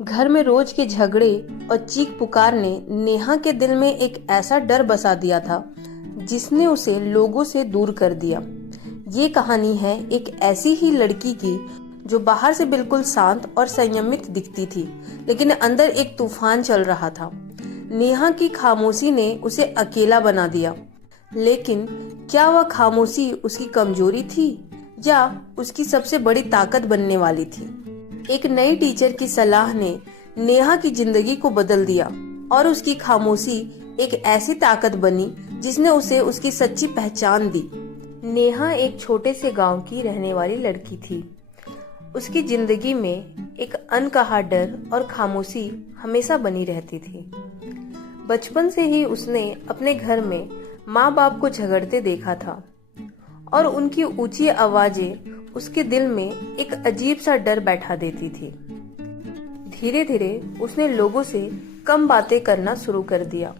घर में रोज के झगड़े और चीख पुकार ने नेहा के दिल में एक ऐसा डर बसा दिया था जिसने उसे लोगों से दूर कर दिया। ये कहानी है एक ऐसी ही लड़की की जो बाहर से बिल्कुल शांत और संयमित दिखती थी, लेकिन अंदर एक तूफान चल रहा था। नेहा की खामोशी ने उसे अकेला बना दिया, लेकिन क्या वह खामोशी उसकी कमजोरी थी या उसकी सबसे बड़ी ताकत बनने वाली थी? एक नई टीचर की सलाह ने नेहा की जिंदगी को बदल दिया और उसकी खामोशी एक ऐसी ताकत बनी जिसने उसे उसकी सच्ची पहचान दी। नेहा एक छोटे से गांव की रहने वाली लड़की थी। उसकी जिंदगी में एक अनकहा डर और खामोशी हमेशा बनी रहती थी। बचपन से ही उसने अपने घर में माँ बाप को झगड़ते देखा था और उनकी ऊंची आवाजें उसके दिल में एक अजीब सा डर बैठा देती थी। धीरे धीरे उसने लोगों से कम बातें करना शुरू कर दिया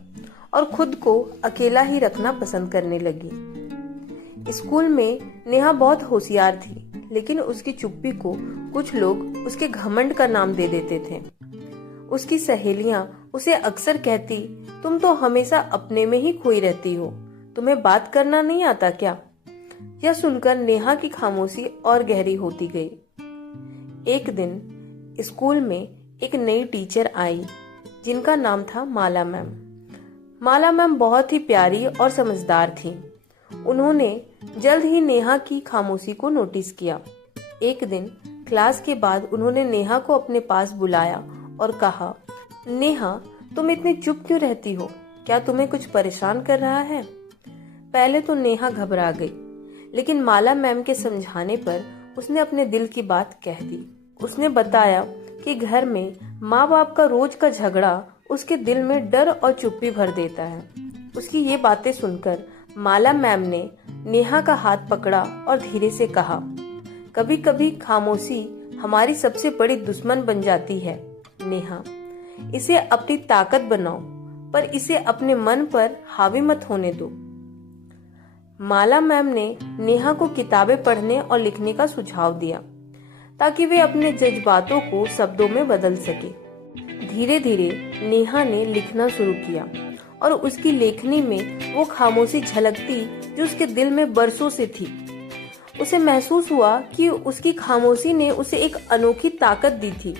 और खुद को अकेला ही रखना पसंद करने लगी। स्कूल में नेहा बहुत होशियार थी, लेकिन उसकी चुप्पी को कुछ लोग उसके घमंड का नाम दे देते थे। उसकी सहेलियां उसे अक्सर कहती, तुम तो हमेशा अपने में ही खोई रहती हो, तुम्हें बात करना नहीं आता क्या? यह सुनकर नेहा की खामोशी और गहरी होती गई। एक दिन स्कूल में एक नई टीचर आई जिनका नाम था माला मैम। माला मैम बहुत ही प्यारी और समझदार थी। उन्होंने जल्द ही नेहा की खामोशी को नोटिस किया। एक दिन क्लास के बाद उन्होंने नेहा को अपने पास बुलाया और कहा, नेहा, तुम इतनी चुप क्यों रहती हो? क्या तुम्हें कुछ परेशान कर रहा है? पहले तो नेहा घबरा गई, लेकिन माला मैम के समझाने पर उसने अपने दिल की बात कह दी। उसने बताया कि घर में माँ बाप का रोज का झगड़ा उसके दिल में डर और चुप्पी भर देता है। उसकी ये बातें सुनकर माला मैम ने नेहा का हाथ पकड़ा और धीरे से कहा, कभी कभी खामोशी हमारी सबसे बड़ी दुश्मन बन जाती है नेहा। इसे अपनी ताकत बनाओ, पर इसे अपने मन पर हावी मत होने दो। माला मैम ने नेहा को किताबें पढ़ने और लिखने का सुझाव दिया ताकि वे अपने जज्बातों को शब्दों में बदल सके। धीरे धीरे नेहा ने लिखना शुरू किया और उसकी लेखनी में वो खामोशी झलकती जो उसके दिल में बरसों से थी। उसे महसूस हुआ कि उसकी खामोशी ने उसे एक अनोखी ताकत दी थी,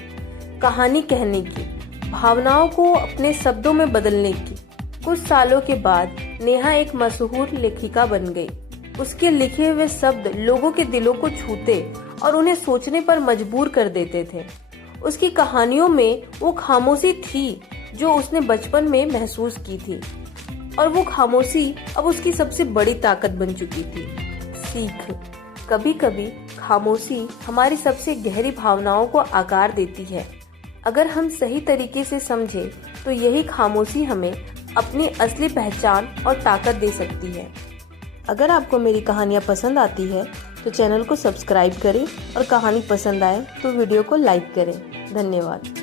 कहानी कहने की, भावनाओं को अपने शब्दों में बदलने की। कुछ सालों के बाद नेहा एक मशहूर लेखिका बन गई। उसके लिखे हुए शब्द लोगों के दिलों को छूते और उन्हें सोचने पर मजबूर कर देते थे। उसकी कहानियों में वो खामोशी थी जो उसने बचपन में महसूस की थी, और वो खामोशी अब उसकी सबसे बड़ी ताकत बन चुकी थी। सीख, कभी कभी खामोशी हमारी सबसे गहरी भावनाओं को आकार देती है। अगर हम सही तरीके से समझे तो यही खामोशी हमें अपनी असली पहचान और ताकत दे सकती है। अगर आपको मेरी कहानियाँ पसंद आती है तो चैनल को सब्सक्राइब करें और कहानी पसंद आए तो वीडियो को लाइक करें। धन्यवाद।